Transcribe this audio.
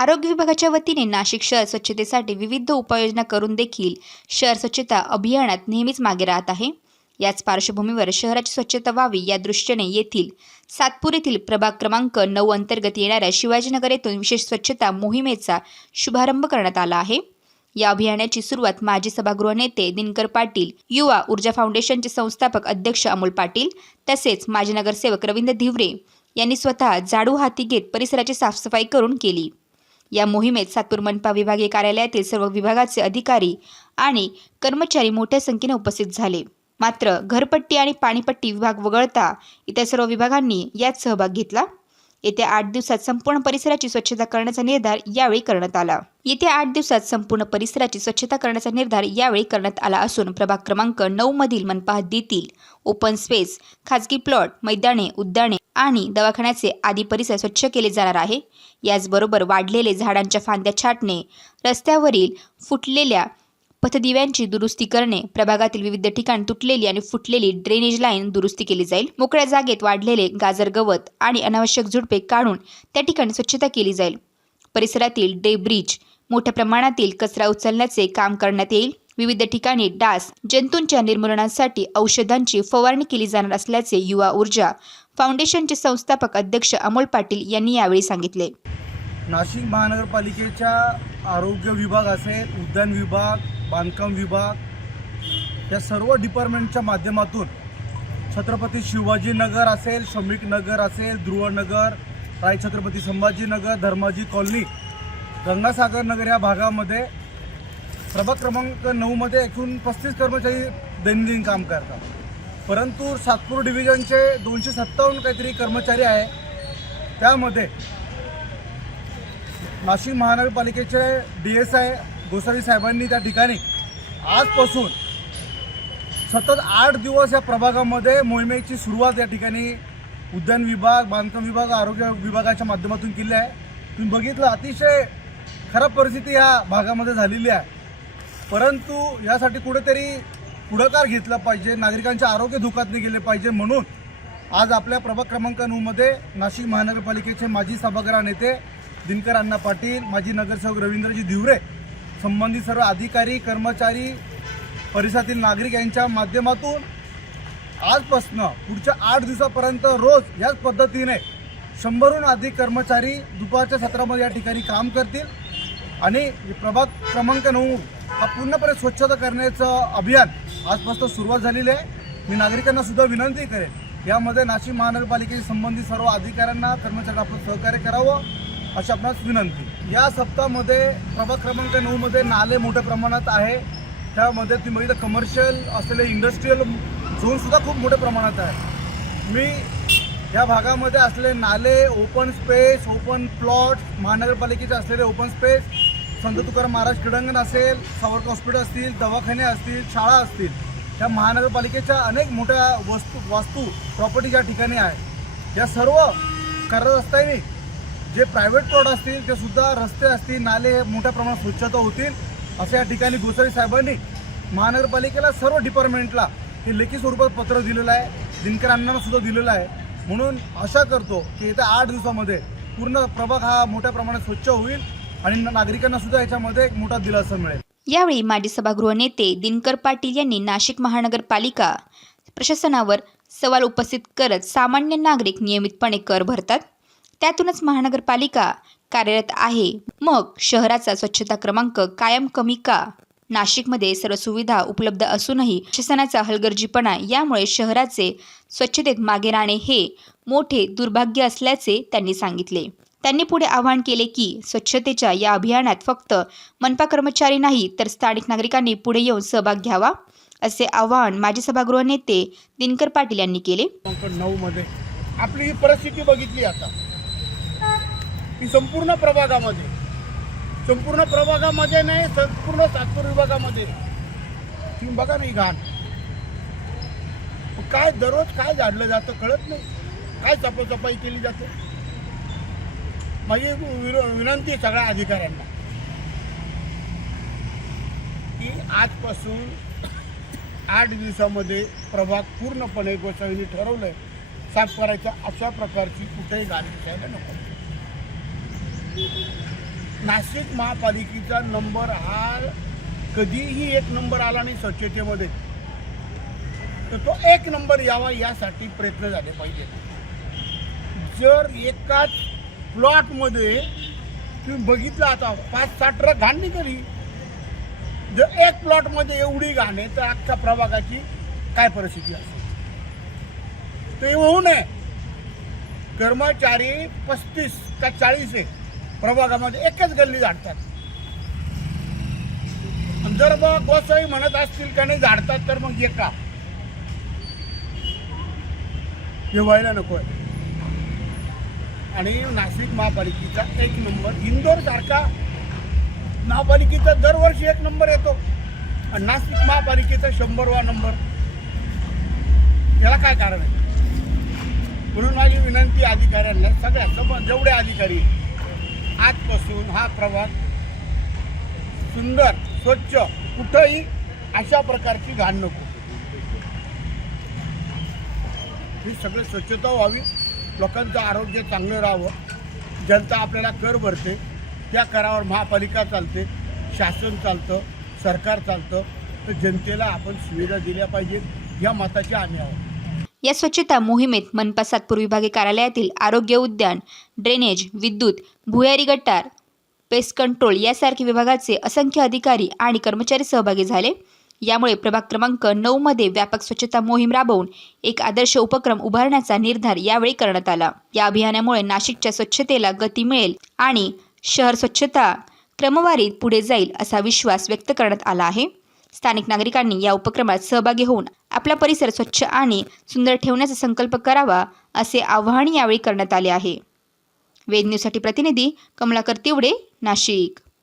आरोग्य विभागाच्या वतीने नाशिक शहर स्वच्छतेसाठी विविध उपाययोजना करून देखील शहर स्वच्छता अभियानात नेहमीच मागे राहत आहे. याच पार्श्वभूमीवर शहराची स्वच्छता व्हावी या दृष्टीने येथील सातपूर येथील प्रभाग क्रमांक नऊ अंतर्गत येणाऱ्या शिवाजीनगर येथून विशेष स्वच्छता मोहिमेचा शुभारंभ करण्यात आला आहे. या अभियानाची सुरुवात माजी सभागृह नेते दिनकर पाटील युवा ऊर्जा फाउंडेशनचे संस्थापक अध्यक्ष अमोल पाटील तसेच माजी नगरसेवक रवींद्र धिवरे यांनी स्वतः झाडू हाती घेत परिसराची साफसफाई करून केली. या मोहिमेत सातपूर मनपा विभागीय कार्यालयातील सर्व विभागाचे अधिकारी आणि कर्मचारी मोठ्या संख्येने उपस्थित झाले. मात्र घरपट्टी आणि पाणीपट्टी विभाग वगळता इतर सर्व विभागांनी यात सहभाग घेतला येत्या आठ दिवसात संपूर्ण परिसराची स्वच्छता करण्याचा निर्धार यावेळी करण्यात आला. येत्या आठ दिवसात संपूर्ण परिसराची स्वच्छता करण्याचा निर्धार यावेळी करण्यात आला असून प्रभाग क्रमांक नऊ मधील मनपा हद्दीतील ओपन स्पेस खाजगी प्लॉट मैदाने उद्याने आणि दवाखान्याचे आदी परिसर स्वच्छ केले जाणार आहे. याचबरोबर वाढलेले झाडांच्या फांद्या छाटणे रस्त्यावरील फुटलेल्या पथदिव्यांची दुरुस्ती करणे प्रभागातील विविध ठिकाणी तुटलेली आणि फुटलेली ड्रेनेज लाईन दुरुस्ती केली जाईल. मोकळ्या जागेत वाढलेले गाजर गवत आणि अनावश्यक झुडपे काढून त्या ठिकाणी स्वच्छता केली जाईल. परिसरातील डेब्रिज मोठ्या प्रमाणातील कचरा उचलण्याचे काम करण्यात येईल. विविध ठिकाणी डास जंतूंच्या निर्मूलनासाठी औषधांची फवारणी केली जाणार असल्याचे युवा ऊर्जा फाउंडेशनचे संस्थापक अध्यक्ष अमोल पाटील यांनी यावेळी सांगितले. नाशिक महानगरपालिकेच्या आरोग्य विभाग असेल उद्यान विभाग बांधकाम विभाग या सर्व डिपार्टमेंटच्या माध्यमातून छत्रपती शिवाजीनगर असेल श्रमिक नगर असेल ध्रुवनगर राय छत्रपती संभाजीनगर धर्माजी कॉलनी गंगासागर नगर या भागामध्ये प्रभाग क्रमांक नऊमध्ये एकूण पस्तीस कर्मचारी दैनंदिन काम करतात. परंतु सातपूर डिव्हिजनचे दोनशे सत्तावन्न काहीतरी कर्मचारी आहे. त्यामध्ये नाशिक महानगरपालिकेचे डी एस आय गोसावी साहेबांनी त्या ठिकाणी आजपासून सतत आठ दिवस या प्रभागामध्ये मोहिमेची सुरुवात या ठिकाणी उद्यान विभाग बांधकाम विभाग आरोग्य विभागाच्या माध्यमातून केली आहे. तुम्ही बघितलं अतिशय खराब परिस्थिती या भागामध्ये झालेली आहे. परंतु यासाठी कुठेतरी पुढाकार घेतला पाहिजे नागरिकांचे आरोग्य धोक्यात नाही गेले पाहिजे म्हणून आज आपल्या प्रभाग क्रमांक नऊमध्ये नाशिक महानगरपालिकेचे माजी सभागृह नेते दिनकर अण्णा पाटील माजी नगरसेवक रवींद्रजी धिवरे संबंधित सर्व अधिकारी कर्मचारी परिसरातील नागरिक यांच्या माध्यमातून आजपासनं पुढच्या आठ दिवसापर्यंत रोज याच पद्धतीने शंभरहून अधिक कर्मचारी दुपारच्या सत्रामध्ये या ठिकाणी काम करतील. आणि प्रभाग क्रमांक नऊ हा पूर्णपणे स्वच्छता करण्याचं अभियान आजपासून सुरुवात झालेली आहे. मी नागरिकांना सुद्धा विनंती करेन यामध्ये नाशिक महानगरपालिकेशी संबंधित सर्व अधिकाऱ्यांना कर्मचाऱ्यांना आपण सहकार्य करावं. अशी आपणास विनंती. या सप्ताहामध्ये प्रभाग क्रमांक नऊमध्ये नाले मोठ्या प्रमाणात आहे. त्यामध्ये तुम्ही बघितलं कमर्शियल असलेले इंडस्ट्रीयल झोनसुद्धा खूप मोठ्या प्रमाणात आहे. मी या भागामध्ये असलेले नाले ओपन स्पेस ओपन प्लॉट महानगरपालिकेचे असलेले ओपन स्पेस संत तुकाराम महाराज क्रीडांगण असेल सावरकर हॉस्पिटल असतील दवाखाने असतील शाळा असतील त्या महानगरपालिकेच्या अनेक मोठ्या वस्तू वास्तू प्रॉपर्टी ज्या ठिकाणी आहे या सर्व करत असताना जे प्रायव्हेट प्लॉट असतील ते सुद्धा रस्ते असतील नाले हे मोठ्या प्रमाणात स्वच्छता होतील असं या ठिकाणी गोसावी साहेबांनी महानगरपालिकेला सर्व डिपार्टमेंटला हे लेखी स्वरूपात पत्र दिलेलं आहे दिनकर अण्णांना सुद्धा दिलेलं आहे. म्हणून आशा करतो की येत्या आठ दिवसामध्ये पूर्ण प्रभाग हा मोठ्या प्रमाणात स्वच्छ होईल आणि नागरिकांना सुद्धा याच्यामध्ये एक मोठा दिलासा मिळेल. यावेळी माजी सभागृह नेते दिनकर पाटील यांनी नाशिक महानगरपालिका प्रशासनावर सवाल उपस्थित करत सामान्य नागरिक नियमितपणे कर भरतात. त्यातूनच महानगरपालिका कार्यरत आहे. मग शहराचा स्वच्छता क्रमांक कायम कमी का? नाशिकमध्ये सर्व सुविधा उपलब्ध असूनही प्रशासनाचा हलगर्जीपणा यामुळे शहराचे स्वच्छतेत मागे राहणे हे मोठे दुर्भाग्य असल्याचे त्यांनी सांगितले. त्यांनी पुढे आवाहन केले की स्वच्छतेच्या या अभियानात फक्त मनपा कर्मचारी नाही तर स्थानिक नागरिकांनी पुढे येऊन सहभाग घ्यावा असे आवाहन माजी सभागृह नेते दिनकर पाटील यांनी केले. नऊ मध्ये. आपली ही परिस्थिती बघितली आता. ही संपूर्ण प्रभागामध्ये संपूर्ण प्रभागामध्ये नाही संपूर्ण सातपूर विभागामध्ये. तुम्ही बघा नाही घाण. काय दररोज काय झाडलं जातं कळत नाही. काय साफसफाई केली जाते? माझी विर- विनंती सगळ्या अधिकाऱ्यांना. की आजपासून आठ दिवसामध्ये प्रभाग पूर्णपणे गोसावीने ठरवलंय. साफ करायचा अशा प्रकारची कुठेही गाडी दिसायला नको. नाशिक महापालिकेचा नंबर हा कधीही एक नंबर आला नाही स्वच्छतेमध्ये तर तो एक नंबर यावा यासाठी प्रयत्न झाले पाहिजे. जर एकाच प्लॉटमध्ये तुम्ही बघितलं आता पाच सात ट्रक घाण करी जर एक प्लॉटमध्ये एवढी घाण आहे तर अख्ख्या प्रभागाची काय परिस्थिती असेल? ते होऊ नये. कर्मचारी पस्तीस का चाळीस आहे. प्रभागामध्ये एकच गल्ली झाडतात. जर मग गोसाई म्हणत असतील का नाही झाडतात तर मग एका. हे व्हायला नको आहे. आणि नाशिक महापालिकेचा एक नंबर इंदोर सारखा महापालिकेचा दरवर्षी एक नंबर येतो. आणि नाशिक महापालिकेचा शंभरवा नंबर. याला काय कारण आहे? म्हणून माझी विनंती अधिकाऱ्यांना सगळ्या सम जेवढे अधिकारी आहेत, आजपासून हा प्रवास सुंदर स्वच्छ कुठंही अशा प्रकारची घाण नको. ही सगळी स्वच्छता व्हावी लोकांचं आरोग्य चांगलं राहावं. जनता आपल्याला कर भरते त्या करावर महापालिका चालते शासन चालतं सरकार चालतं. तर जनतेला आपण सुविधा दिल्या पाहिजेत या मताचे आम्ही आहोत. या स्वच्छता मोहिमेत मनपा सातपूर विभागीय कार्यालयातील आरोग्य उद्यान ड्रेनेज विद्युत भुयारी गटार पेस्ट कंट्रोल यासारखे विभागाचे असंख्य अधिकारी आणि कर्मचारी सहभागी झाले. यामुळे प्रभाग क्रमांक नऊमध्ये व्यापक स्वच्छता मोहीम राबवून एक आदर्श उपक्रम उभारण्याचा निर्धार यावेळी करण्यात आला. या अभियानामुळे नाशिकच्या स्वच्छतेला गती मिळेल आणि शहर स्वच्छता क्रमवारीत पुढे जाईल असा विश्वास व्यक्त करण्यात आला आहे. स्थानिक नागरिकांनी या उपक्रमात सहभागी होऊन आपला परिसर स्वच्छ आणि सुंदर ठेवण्याचा संकल्प करावा असे आवाहन यावेळी करण्यात आले आहे. वेद न्यूजसाठी प्रतिनिधी कमलाकर तिवडे नाशिक.